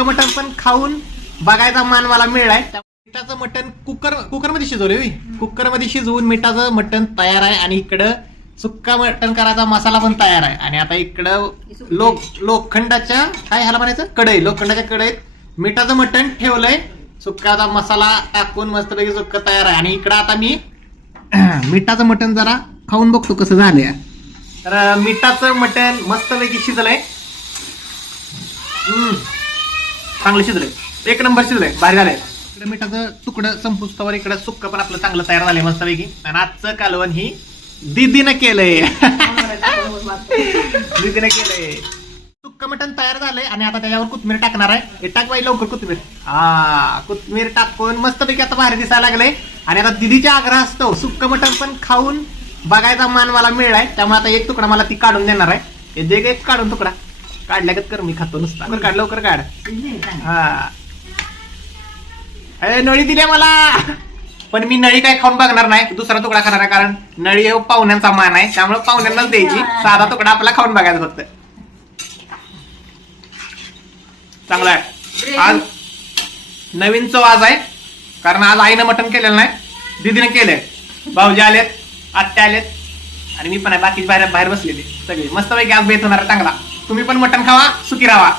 सुक्क मटण पण खाऊन बघायचा मान मला मिळालाय. मिठाचं मटण कुकर कुकरमध्ये शिजवले कुकरमध्ये शिजवून मिठाचं मटण तयार आहे आणि इकडं सुक्का मटण करायचा मसाला पण तयार आहे. आणि आता इकडं लोक लोखंडाच्या काय ह्याला म्हणायचं? कढई लोखंडाच्या कढईत मिठाचं मटण ठेवलंय. सुक्काचा मसाला टाकून मस्तपैकी सुक्क तयार आहे. आणि इकडं आता मी मिठाचं मटण जरा खाऊन बघतो कसं झालंय. तर मिठाचं मटण मस्तपैकी शिजलंय. चांगलं शिजलंय. एक नंबर शिजलंय. भारी झालंय. इकडे मिठाचं तुकडं संपुस्तवर इकडे सुक्क पण आपलं चांगलं तयार झालंय मस्तपैकी. आणि आजचं कालवण ही दीदीनं केलंय. दीदीनं केलंय. सुक्क मटण तयार झालंय आणि आता त्याच्यावर कोथमीर टाकणार आहे. हे टाक बाई लवकर कोथमीर हा कोथमीर टाकून मस्तपैकी आता भारी दिसायला लागलंय. आणि आता दिदीच्या आग्रह असतो सुक्क मटण पण खाऊन बघायचा मान मला मिळालाय त्यामुळे आता एक तुकडा मला ती काढून देणार आहे. हे दे काढून तुकडा. काढल्यागत कर मी खातो नुसता. लवकर काढ लवकर काढ. हा. अरे नळी दिल्या मला. पण मी नळी काय खाऊन बघणार नाही दुसरा तुकडा खाणार आहे कारण नळी हे पाहुण्यांचा मान आहे त्यामुळे पाहुण्यांनाच द्यायची. साधा तुकडा आपला खाऊन बघायचा फक्त. चांगला आहे. आज नवीन चव आज आहे कारण आज आईनं मटण केलेलं नाही दीदीने केलंय. भाऊजी आलेत आत्या आलेत आणि मी पण आहे बाकी बाहेर बाहेर बसलेले. सगळे. मस्त पैकी आज बेत होणार चांगला. तुम्ही पण मटण खावा सुखी राहा